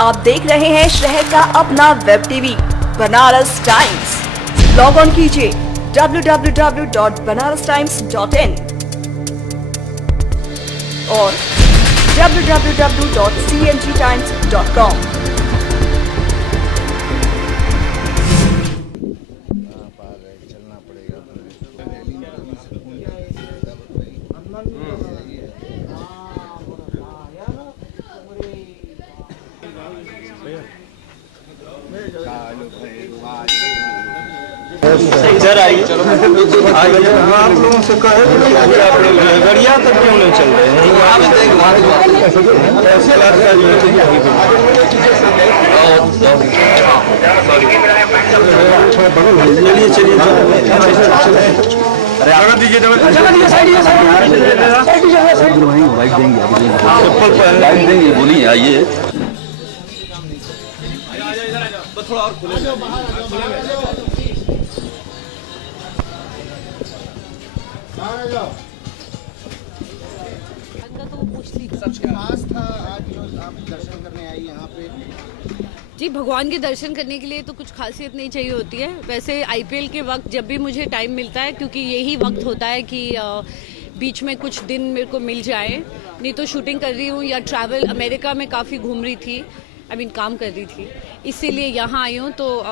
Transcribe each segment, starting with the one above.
आप देख रहे हैं शहर का अपना web TV Banaras times. Log on कीजिए www.banarastimes.in और www.cngtimes.com। चलना पड़ेगा। इधर आइए, आप लोगों से कहे गड़िया तक क्यों नहीं चल रहे हैं? चलिए अरे दीजिए देंगे, बोलिए आइए। थोड़ा और खुले जी, भगवान के दर्शन करने के लिए तो कुछ खासियत नहीं चाहिए होती है। वैसे आईपीएल के वक्त जब भी मुझे टाइम मिलता है, क्योंकि यही वक्त होता है कि बीच में कुछ दिन मेरे को मिल जाए, नहीं तो शूटिंग कर रही हूँ या ट्रैवल अमेरिका में काफ़ी घूम रही थी, काम कर रही थी, इसीलिए यहाँ आई हूँ। तो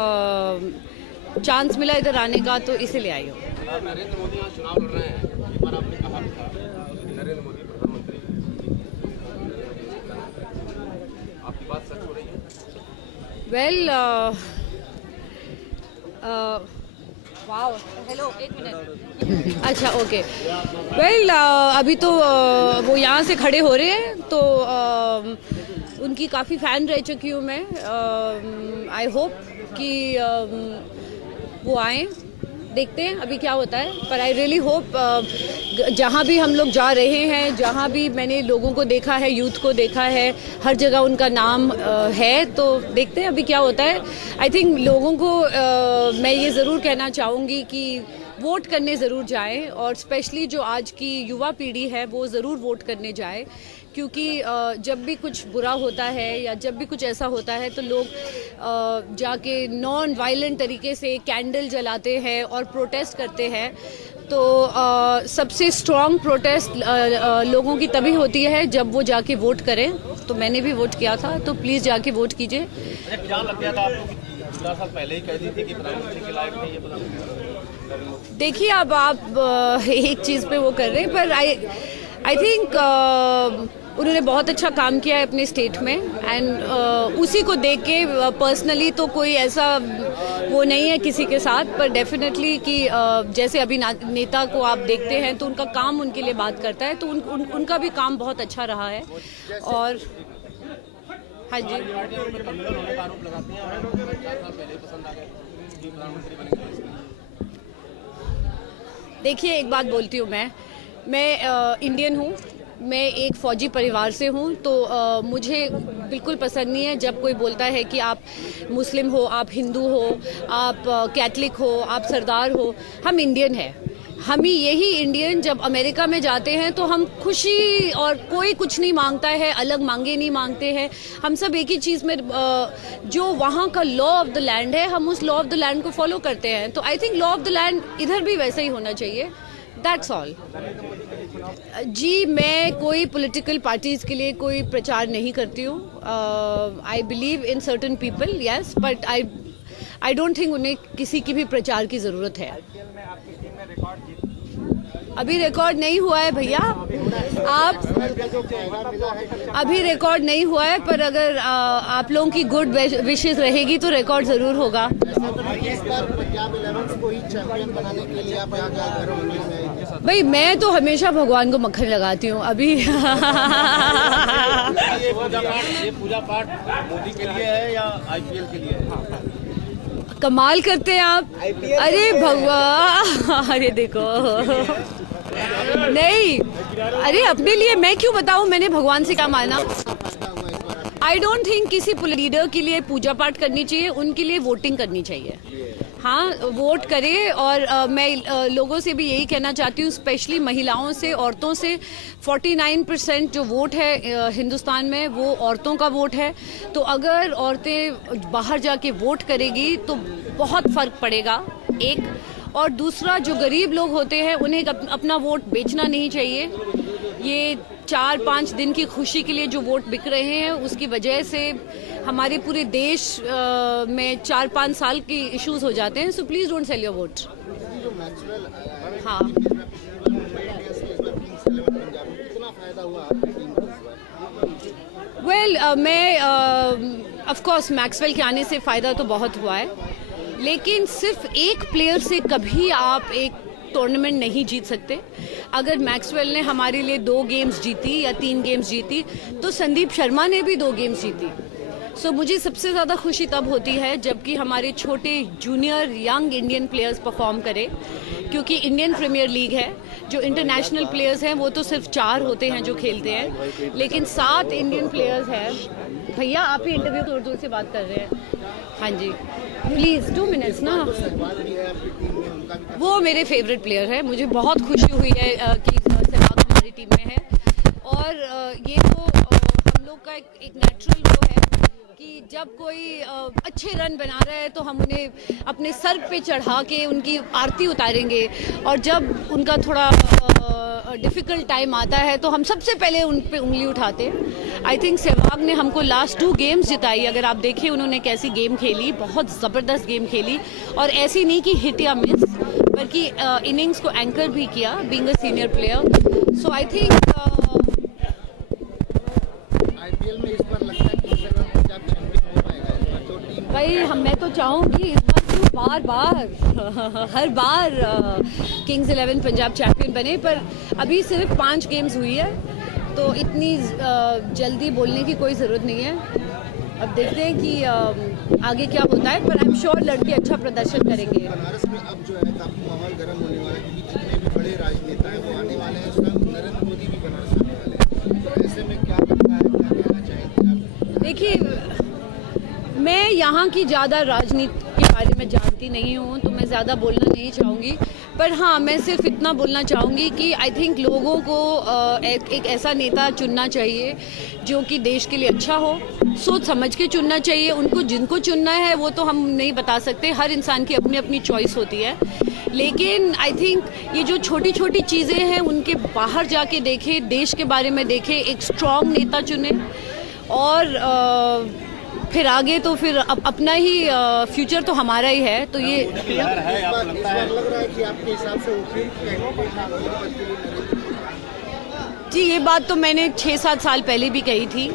चांस मिला इधर आने का, तो इसीलिए आई हूँ। नरेंद्र मोदी यहाँ चुनाव लड़ रहे हैं, एक बार आपने कहा था नरेंद्र मोदी प्रधानमंत्री, आपकी बात सच हो रही है? वेल वाओ, हेलो, एक मिनट। अच्छा, ओके। वेल अभी तो वो यहाँ से खड़े हो रहे हैं, तो उनकी काफ़ी फ़ैन रह चुकी हूँ मैं। आई होप कि वो आएँ, देखते हैं अभी क्या होता है। पर आई रियली होप जहाँ भी हम लोग जा रहे हैं, जहाँ भी मैंने लोगों को देखा है, यूथ को देखा है, हर जगह उनका नाम है, तो देखते हैं अभी क्या होता है। आई थिंक लोगों को मैं ये ज़रूर कहना चाहूँगी कि वोट करने ज़रूर जाएं, और स्पेशली जो आज की युवा पीढ़ी है वो ज़रूर वोट करने जाए, क्योंकि जब भी कुछ बुरा होता है या जब भी कुछ ऐसा होता है तो लोग जाके नॉन वायलेंट तरीके से कैंडल जलाते हैं और प्रोटेस्ट करते हैं। तो सबसे स्ट्रॉन्ग प्रोटेस्ट लोगों की तभी होती है जब वो जाके वोट करें। तो मैंने भी वोट किया था, तो प्लीज़ जाके वोट कीजिए। क्या लग गया था आपको कि 4 साल पहले ही कह दी थी कि प्रधानमंत्री के लायक नहीं है? देखिए, अब आप एक चीज़ पे वो कर रहे हैं, पर आई थिंक उन्होंने बहुत अच्छा काम किया है अपने स्टेट में, एंड उसी को देख के पर्सनली तो कोई ऐसा वो नहीं है किसी के साथ, पर डेफिनेटली कि जैसे अभी नेता को आप देखते हैं तो उनका काम उनके लिए बात करता है, तो उनका भी काम बहुत अच्छा रहा है। और हाँ जी, देखिए, एक बात बोलती हूँ, मैं इंडियन हूँ, मैं एक फ़ौजी परिवार से हूँ, तो मुझे बिल्कुल पसंद नहीं है जब कोई बोलता है कि आप मुस्लिम हो, आप हिंदू हो, आप कैथलिक हो, आप सरदार हो। हम इंडियन हैं। हम ही यही इंडियन जब अमेरिका में जाते हैं तो हम खुशी, और कोई कुछ नहीं मांगता है, अलग मांगे नहीं मांगते हैं। हम सब एक ही चीज़ में, जो वहाँ का लॉ ऑफ द लैंड है, हम उस लॉ ऑफ द लैंड को फॉलो करते हैं। तो I think law of the land इधर भी वैसा ही होना चाहिए। That's all. जी, मैं कोई पॉलिटिकल पार्टीज़ के लिए कोई प्रचार नहीं करती हूँ। I believe in certain people, yes, but I don't think उन्हें किसी की भी प्रचार की ज़रूरत है। अभी रिकॉर्ड नहीं हुआ है भैया, आप अभी रिकॉर्ड नहीं हुआ है, पर अगर आप लोगों की गुड विशेस रहेगी तो रिकॉर्ड ज़रूर होगा। भाई, मैं तो हमेशा भगवान को मक्खन लगाती हूँ। अभी ये पूजा पाठ मोदी के लिए है या आईपीएल के लिए है? कमाल करते हैं आप। अरे भगवान, अरे देखो, नहीं, अरे अपने लिए मैं क्यों बताऊं मैंने भगवान से क्या माना। आई डोंट थिंक किसी लीडर के लिए पूजा पाठ करनी चाहिए, उनके लिए वोटिंग करनी चाहिए। हाँ, वोट करें। और मैं लोगों से भी यही कहना चाहती हूँ, स्पेशली महिलाओं से, औरतों से। 49% जो वोट है हिंदुस्तान में वो औरतों का वोट है। तो अगर औरतें बाहर जाके वोट करेगी तो बहुत फ़र्क पड़ेगा, एक। और दूसरा, जो गरीब लोग होते हैं उन्हें अपना वोट बेचना नहीं चाहिए। ये 4-5 दिन की खुशी के लिए जो वोट बिक रहे हैं, उसकी वजह से हमारे पूरे देश में 4-5 साल की इश्यूज हो जाते हैं। So please don't sell your vote. हाँ, वेल मैं ऑफ कोर्स मैक्सवेल के आने से फ़ायदा तो बहुत हुआ है, लेकिन सिर्फ एक प्लेयर से कभी आप एक टूर्नामेंट नहीं जीत सकते। अगर मैक्सवेल ने हमारे लिए 2 गेम्स जीती या 3 गेम्स जीती, तो संदीप शर्मा ने भी 2 गेम्स जीती। सो मुझे सबसे ज़्यादा खुशी तब होती है जबकि हमारे छोटे junior young Indian players perform करें, क्योंकि इंडियन प्रीमियर लीग है। जो इंटरनेशनल प्लेयर्स हैं वो तो सिर्फ 4 होते हैं जो खेलते हैं, लेकिन 7 इंडियन प्लेयर्स हैं। भैया आप ही इंटरव्यू दूर दूर से बात कर रहे हैं। हाँ जी, प्लीज़ 2 मिनट्स ना। वो मेरे फेवरेट प्लेयर है। मुझे बहुत खुशी हुई है कि सहवाग हमारी टीम में है। और ये तो हम लोग का एक नेचुरल वो है कि जब कोई अच्छे रन बना रहा है तो हम उन्हें अपने सर पे चढ़ा के उनकी आरती उतारेंगे, और जब उनका थोड़ा डिफ़िकल्ट टाइम आता है तो हम सबसे पहले उन पे उंगली उठाते हैं। आई थिंक सहवाग ने हमको लास्ट 2 गेम्स जिताई। अगर आप देखें उन्होंने कैसी गेम खेली, बहुत ज़बरदस्त गेम खेली। और ऐसी नहीं कि हिट या मिस, बल्कि इनिंग्स को एंकर भी किया, being a senior player. So I think IPL में इस बार लगता है कि पंजाब चैंपियन हो पाएगा इस बार, जो टीम भाई मैं तो चाहूँगी इस बार बार हर बार किंग्स 11 पंजाब चैंपियन बने, पर अभी सिर्फ 5 गेम्स हुई है, तो इतनी जल्दी बोलने की कोई ज़रूरत नहीं है। अब देखते हैं कि आगे क्या होता है, पर आई एम श्योर लड़के अच्छा प्रदर्शन करेंगे। बनारस में अब जो है काफी माहौल गर्म होने वाला है, क्योंकि जितने भी बड़े राजनेता हैं वो आने वाले हैं। स्वयं नरेंद्र मोदी भी बनारस आने वाले हैं, तो ऐसे में क्या लगता है, क्या कहना चाहेंगे आप? देखिए, मैं यहाँ की ज़्यादा राजनीति के बारे में जानती नहीं हूँ, तो मैं ज़्यादा बोलना नहीं चाहूँगी। पर हाँ, मैं सिर्फ इतना बोलना चाहूँगी कि आई थिंक लोगों को एक ऐसा नेता चुनना चाहिए जो कि देश के लिए अच्छा हो, सोच समझ के चुनना चाहिए। उनको जिनको चुनना है वो तो हम नहीं बता सकते, हर इंसान की अपनी अपनी चॉइस होती है। लेकिन आई थिंक ये जो छोटी छोटी चीज़ें हैं उनके बाहर जाके देखें, देश के बारे में देखें, एक स्ट्रॉन्ग नेता चुने, और फिर आगे तो फिर अपना ही फ्यूचर तो हमारा ही है। तो ये इस बार लग रहा है कि आपके हिसाब से जी, ये बात तो मैंने 6-7 साल पहले भी कही थी।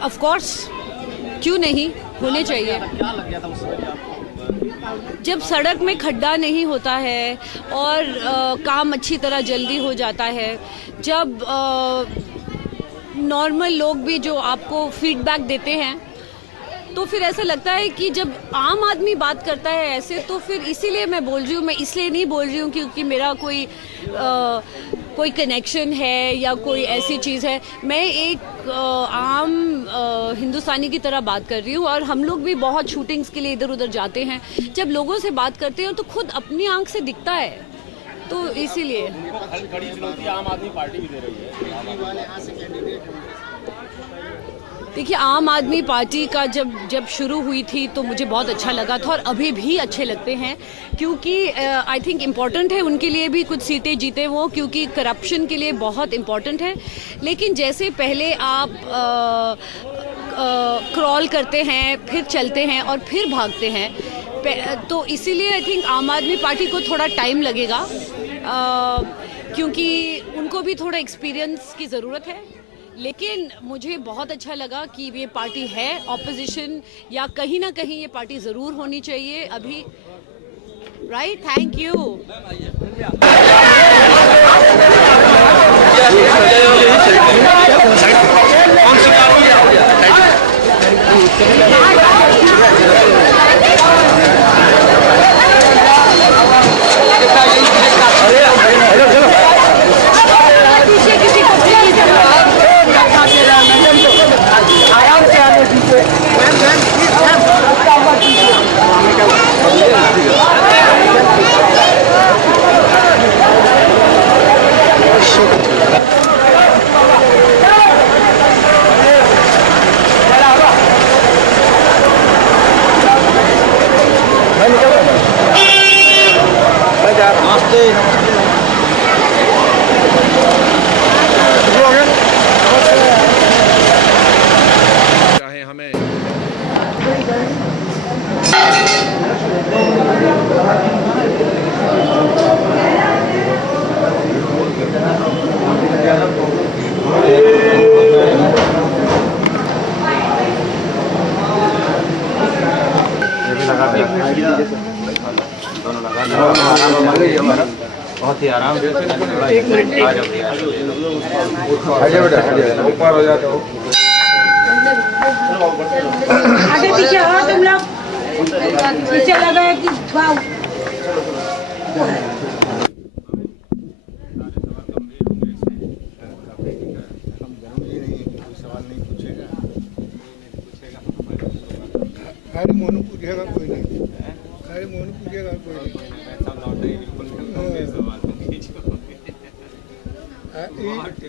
ऑफ कोर्स, क्यों नहीं, होने चाहिए। क्या लग गया था उस समय आपको? जब सड़क में खड्डा नहीं होता है और काम अच्छी तरह जल्दी हो जाता है, जब नॉर्मल लोग भी जो आपको फीडबैक देते हैं, तो फिर ऐसा लगता है कि जब आम आदमी बात करता है ऐसे, तो फिर इसीलिए मैं बोल रही हूँ। मैं इसलिए नहीं बोल रही हूँ क्योंकि मेरा कोई कनेक्शन है या कोई ऐसी चीज़ है। मैं एक आम हिंदुस्तानी की तरह बात कर रही हूँ, और हम लोग भी बहुत शूटिंग्स के लिए इधर उधर जाते हैं। जब लोगों से बात करते हैं तो खुद अपनी आंख से दिखता है, तो इसीलिए। कड़ी चुनौती आम आदमी पार्टी भी दे रही है। देखिए, आम आदमी पार्टी का जब शुरू हुई थी तो मुझे बहुत अच्छा लगा था, और अभी भी अच्छे लगते हैं, क्योंकि आई थिंक इम्पॉर्टेंट है उनके लिए भी कुछ सीटें जीते वो, क्योंकि करप्शन के लिए बहुत इम्पॉर्टेंट है। लेकिन जैसे पहले आप क्रॉल करते हैं, फिर चलते हैं और फिर भागते हैं, तो इसीलिए आई थिंक आम आदमी पार्टी को थोड़ा टाइम लगेगा, क्योंकि उनको भी थोड़ा एक्सपीरियंस की ज़रूरत है। लेकिन मुझे बहुत अच्छा लगा कि ये पार्टी है ऑपोजिशन, या कहीं ना कहीं ये पार्टी ज़रूर होनी चाहिए अभी। Right, thank you. आराम से आने दीजिए। बहुत ही आराम से बेटा ऊपर हो जाता हो। आगे पीछे हो तुम लोग, पीछे लगा है कि छुआओ। खाली मोनू पूछेगा कोई नहीं, खाली मोनू पूछेगा कोई नहीं।